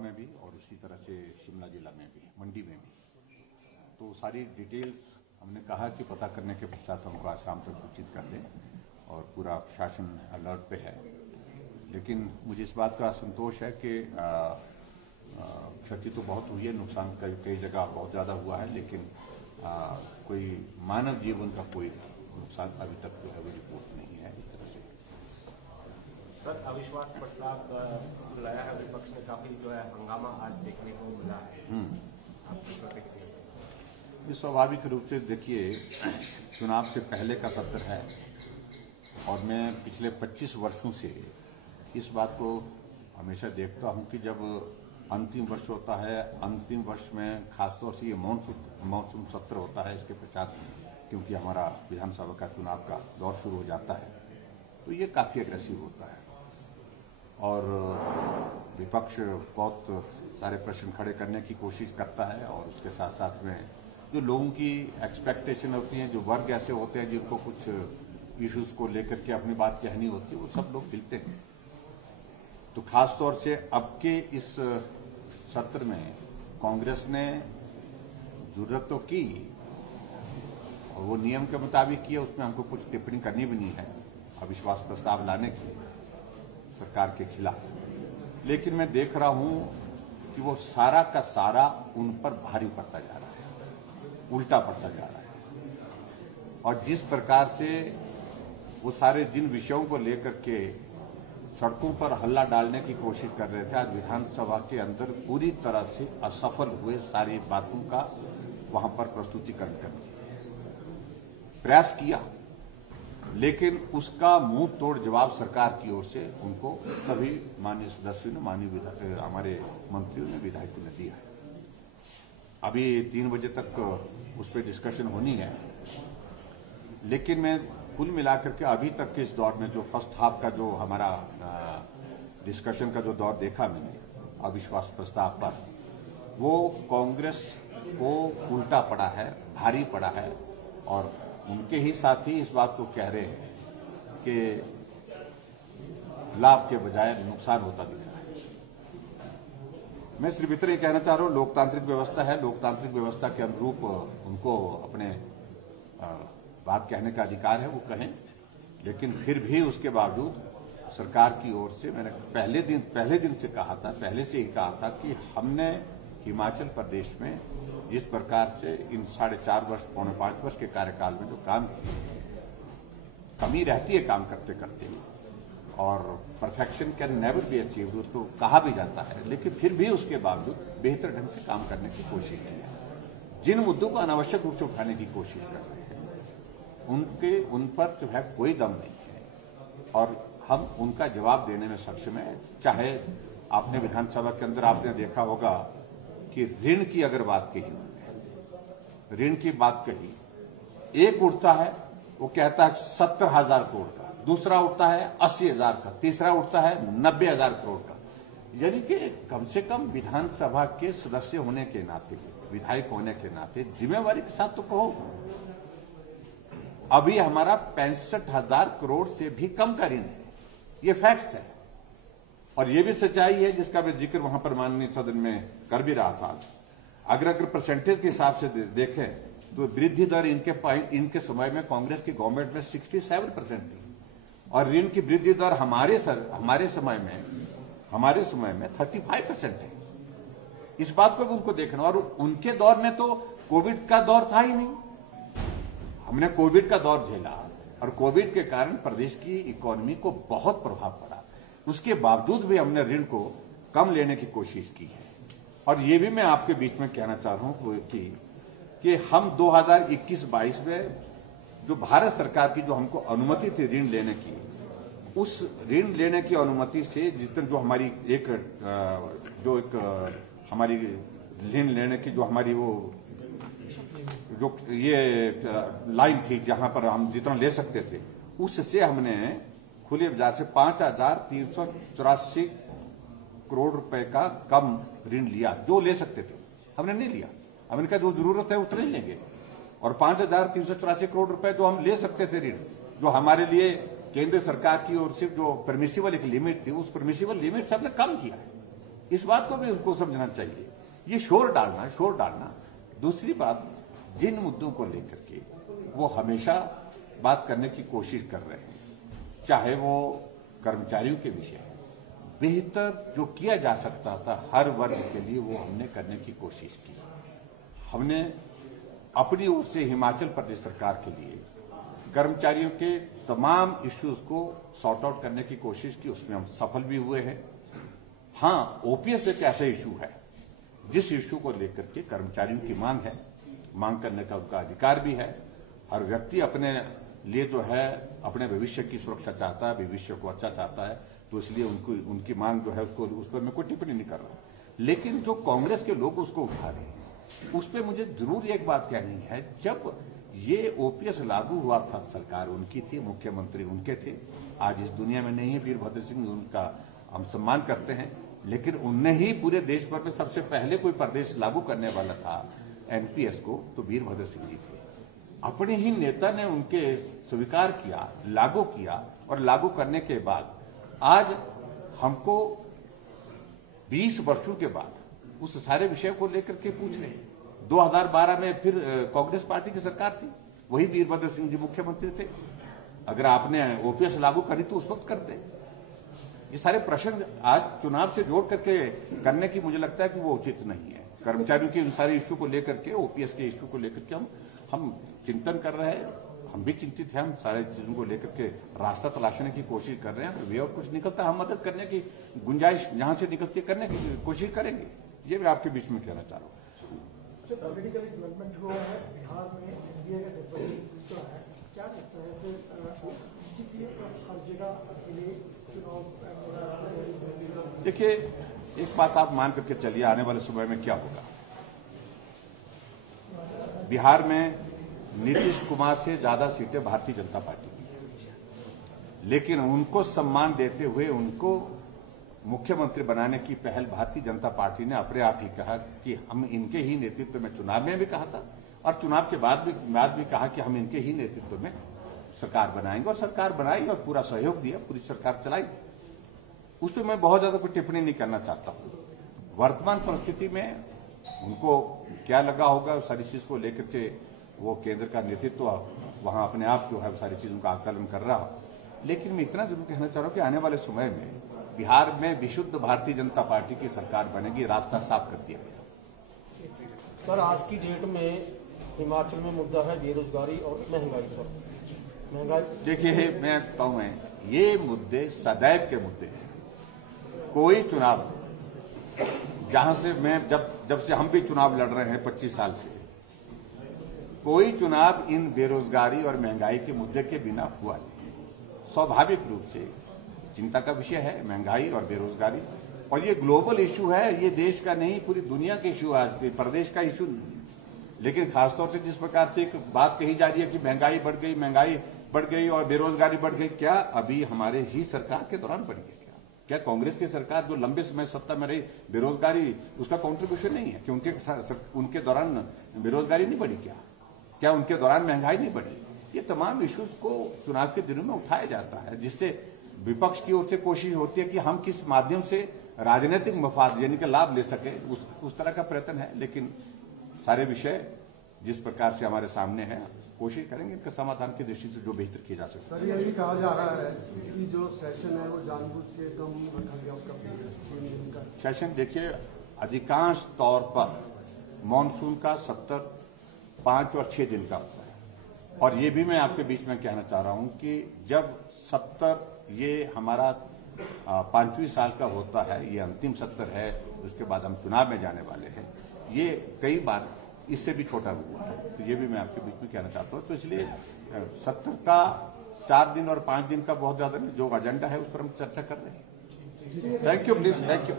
में भी और उसी तरह से शिमला जिला में भी, मंडी में भी। तो सारी डिटेल्स हमने कहा कि पता करने के पश्चात हमको आज शाम तक सूचित कर दें और पूरा प्रशासन अलर्ट पे है। लेकिन मुझे इस बात का संतोष है कि क्षति तो बहुत हुई है, नुकसान कई जगह बहुत ज़्यादा हुआ है, लेकिन कोई मानव जीवन का कोई नुकसान अभी तक जो है वो रिपोर्ट नहीं है। इस तरह से सर, अविश्वास प्रस्ताव बुलाया है विपक्ष ने, काफी जो है हंगामा आज देखने को मिला है। आपकी प्रतिक्रिया? स्वाभाविक रूप से देखिए, चुनाव से पहले का सत्र है और मैं पिछले 25 वर्षों से इस बात को हमेशा देखता हूं कि जब अंतिम वर्ष होता है, अंतिम वर्ष में खासतौर से ये मॉनसून सत्र होता है, इसके पश्चात क्योंकि हमारा विधानसभा का चुनाव का दौर शुरू हो जाता है, तो ये काफी एग्रेसिव होता है और विपक्ष बहुत सारे प्रश्न खड़े करने की कोशिश करता है और उसके साथ साथ में जो लोगों की एक्सपेक्टेशन होती है, जो वर्ग ऐसे होते हैं जिनको कुछ इश्यूज को लेकर के अपनी बात कहनी होती है, वो सब लोग मिलते हैं। तो खास तौर से अब के इस सत्र में कांग्रेस ने जरूरत तो की और वो नियम के मुताबिक किया, उसमें हमको कुछ टिप्पणी करनी भी नहीं है अविश्वास प्रस्ताव लाने की सरकार के खिलाफ। लेकिन मैं देख रहा हूं कि वो सारा का सारा उन पर भारी पड़ता जा रहा है, उल्टा पड़ता जा रहा है। और जिस प्रकार से वो सारे जिन विषयों को लेकर के सड़कों पर हल्ला डालने की कोशिश कर रहे थे, आज विधानसभा के अंदर पूरी तरह से असफल हुए सारी बातों का वहां पर प्रस्तुतिकरण करने प्रयास किया, लेकिन उसका मुंह तोड़ जवाब सरकार की ओर से उनको सभी माननीय सदस्यों ने, माननीय हमारे मंत्रियों ने, विधायकों ने दिया है। अभी 3 बजे तक उस पर डिस्कशन होनी है, लेकिन मैं कुल मिलाकर के अभी तक के इस दौर में जो फर्स्ट हाफ का जो हमारा डिस्कशन का जो दौर देखा मैंने अविश्वास प्रस्ताव पर, वो कांग्रेस को उल्टा पड़ा है, भारी पड़ा है और उनके ही साथी इस बात को कह रहे हैं कि लाभ के बजाय नुकसान होता दिख रहा है। मैं सिर्फ इतना ही कहना चाह रहा हूं, लोकतांत्रिक व्यवस्था है, लोकतांत्रिक व्यवस्था के अनुरूप उनको अपने बात कहने का अधिकार है, वो कहें। लेकिन फिर भी उसके बावजूद सरकार की ओर से मैंने पहले दिन से कहा था, पहले से ही कहा था कि हमने हिमाचल प्रदेश में जिस प्रकार से इन 4.5 वर्ष, पौने 5 वर्ष के कार्यकाल में जो काम किए, कमी रहती है काम करते करते और perfection can never be achieved, तो कहा भी जाता है, लेकिन फिर भी उसके बावजूद बेहतर ढंग से काम करने की कोशिश की है। जिन मुद्दों को अनावश्यक रूप से उठाने की कोशिश कर रहे हैं, उन पर जो है कोई दम नहीं है और हम उनका जवाब देने में सक्षम है। चाहे आपने विधानसभा के अंदर आपने देखा होगा कि ऋण की अगर बात कही, ऋण की बात कही, एक उठता है वो कहता है 70,000 करोड़ का, दूसरा उठता है 80,000 का, तीसरा उठता है 90,000 करोड़ का। यानी कि कम से कम विधानसभा के सदस्य होने के नाते, विधायक होने के नाते जिम्मेवारी के साथ तो कहो। अभी हमारा 65,000 करोड़ से भी कम का ऋण है, ये फैक्ट्स है और ये भी सच्चाई है जिसका मैं जिक्र वहां पर माननीय सदन में कर भी रहा था। अगर परसेंटेज के हिसाब से देखें तो वृद्धि दर इनके समय में, कांग्रेस की गवर्नमेंट में 67% थी और ऋण की वृद्धि दर हमारे समय में 35% है। इस बात को भी उनको देखना, और उनके दौर में तो कोविड का दौर था ही नहीं। हमने कोविड का दौर झेला और कोविड के कारण प्रदेश की इकोनॉमी को बहुत प्रभाव पड़ा, उसके बावजूद भी हमने ऋण को कम लेने की कोशिश की है। और ये भी मैं आपके बीच में कहना चाह रहा हूं कि हम 2021-22 में जो भारत सरकार की जो हमको अनुमति थी ऋण लेने की, उस ऋण लेने की अनुमति से जितने जो हमारी हमारी ऋण लेने की जो हमारी वो जो ये लाइन थी जहां पर हम जितना ले सकते थे, उससे हमने खुले बाजार से 5,384 करोड़ रुपए का कम ऋण लिया, जो ले सकते थे हमने नहीं लिया। हमने कहा जो जरूरत है उतना ही लेंगे, और 5,384 करोड़ रुपए जो हम ले सकते थे ऋण, जो हमारे लिए केंद्र सरकार की ओर से जो परमिसिबल एक लिमिट थी, उस परमिसिबल लिमिट से हमने कम किया है। इस बात को भी उनको समझना चाहिए। ये शोर डालना। दूसरी बात, जिन मुद्दों को लेकर के वो हमेशा बात करने की कोशिश कर रहे हैं, चाहे वो कर्मचारियों के विषय है, बेहतर जो किया जा सकता था हर वर्ग के लिए वो हमने करने की कोशिश की। हमने अपनी ओर से हिमाचल प्रदेश सरकार के लिए कर्मचारियों के तमाम इश्यूज को सॉर्ट आउट करने की कोशिश की, उसमें हम सफल भी हुए हैं। हाँ, ओपीएस एक ऐसा इशू है जिस इशू को लेकर के कर्मचारियों की मांग है, मांग करने का उनका अधिकार भी है। हर व्यक्ति अपने लिए जो है अपने भविष्य की सुरक्षा चाहता है, भविष्य को अच्छा चाहता है, तो इसलिए उनकी मांग जो है उसको उस पर मैं कोई टिप्पणी नहीं कर रहा। लेकिन जो कांग्रेस के लोग उसको उठा रहे हैं, उस पर मुझे जरूर एक बात कहनी है। जब ये ओपीएस लागू हुआ था, सरकार उनकी थी, मुख्यमंत्री उनके थे, आज इस दुनिया में नहीं है वीरभद्र सिंह, उनका हम सम्मान करते हैं, लेकिन उनने ही पूरे देश भर में सबसे पहले कोई प्रदेश लागू करने वाला था एनपीएस को, तो वीरभद्र सिंह जी थे। अपने ही नेता ने उनके स्वीकार किया, लागू किया, और लागू करने के बाद आज हमको 20 वर्षों के बाद उस सारे विषय को लेकर के पूछ रहे हैं। 2012 में फिर कांग्रेस पार्टी की सरकार थी, वही वीरभद्र सिंह जी मुख्यमंत्री थे। अगर आपने ओपीएस लागू करी तो उस वक्त करते। ये सारे प्रश्न आज चुनाव से जोड़ करके करने की मुझे लगता है कि वो उचित नहीं है। कर्मचारियों के इन सारे इश्यू को लेकर के, ओपीएस के इश्यू को लेकर के हम चिंतन कर रहे हैं, हम भी चिंतित हैं, हम सारे चीजों को लेकर के रास्ता तलाशने की कोशिश कर रहे हैं। वे और कुछ निकलता है, हम मदद करने की गुंजाइश जहां से निकलती है करने की कोशिश करेंगे। ये मैं आपके बीच में कहना चाह रहा हूँ। पॉलिटिकली डेवलपमेंट हुआ है बिहार में, एनडीए का डेवलपमेंट है, क्या लगता है हर जगह अकेले चुनाव? देखिए, एक बात आप मान करके चलिए, आने वाले समय में क्या होगा। बिहार में नीतीश कुमार से ज्यादा सीटें भारतीय जनता पार्टी की है, लेकिन उनको सम्मान देते हुए उनको मुख्यमंत्री बनाने की पहल भारतीय जनता पार्टी ने अपने आप ही कहा कि हम इनके ही नेतृत्व में, चुनाव में भी कहा था और चुनाव के बाद भी कहा कि हम इनके ही नेतृत्व में सरकार बनाएंगे, और सरकार बनाई और पूरा सहयोग दिया, पूरी सरकार चलाई। उसमें मैं बहुत ज्यादा कोई टिप्पणी नहीं करना चाहता हूं। वर्तमान परिस्थिति में उनको क्या लगा होगा, सारी चीज को लेकर के वो केंद्र का नेतृत्व वहां अपने आप जो है सारी चीजों का आकलन कर रहा हो। लेकिन मैं इतना जरूर कहना चाह रहा हूं कि आने वाले समय में बिहार में विशुद्ध भारतीय जनता पार्टी की सरकार बनेगी, रास्ता साफ कर दिया गया। सर, आज की डेट में हिमाचल में मुद्दा है बेरोजगारी और महंगाई। सर, महंगाई देखिए, मैं कहूँ ये मुद्दे सदैव के मुद्दे हैं। कोई चुनाव, जहां से मैं जब से हम भी चुनाव लड़ रहे हैं 25 साल से, कोई चुनाव इन बेरोजगारी और महंगाई के मुद्दे के बिना हुआ नहीं। स्वाभाविक रूप से चिंता का विषय है महंगाई और बेरोजगारी, और ये ग्लोबल इशू है, ये देश का नहीं पूरी दुनिया के इशू है, आज प्रदेश का इशू नहीं। लेकिन खासतौर से जिस प्रकार से एक बात कही जा रही है कि महंगाई बढ़ गई और बेरोजगारी बढ़ गई, क्या अभी हमारे ही सरकार के दौरान बढ़ी है? क्या कांग्रेस की सरकार जो लंबे समय सत्ता में रही, बेरोजगारी उसका कंट्रीब्यूशन नहीं है कि उनके दौरान बेरोजगारी नहीं बढ़ी? क्या उनके दौरान महंगाई नहीं बढ़ी? ये तमाम इश्यूज को चुनाव के दिनों में उठाया जाता है, जिससे विपक्ष की ओर से कोशिश होती है कि हम किस माध्यम से राजनीतिक मफाद यानी कि लाभ ले सके, उस तरह का प्रयत्न है। लेकिन सारे विषय जिस प्रकार से हमारे सामने है, कोशिश करेंगे इनके समाधान की दृष्टि से जो बेहतर किया जा सकता है। सर, ये भी कहा जा रहा है कि जो सेशन है वो जानबूझ के कम रखा गया उसका सेशन। देखिए, अधिकांश तौर पर मानसून का 5 और 6 दिन का होता है, और ये भी मैं आपके बीच में कहना चाह रहा हूं कि जब 70 ये हमारा 5वीं साल का होता है, ये अंतिम सत्र है, उसके बाद हम चुनाव में जाने वाले हैं, ये कई बार इससे भी छोटा हुआ है, तो ये भी मैं आपके बीच में कहना चाहता हूं। तो इसलिए सत्र का 4 दिन और 5 दिन का बहुत ज्यादा जो एजेंडा है उस पर हम चर्चा कर रहे हैं। Thank you, please, thank you.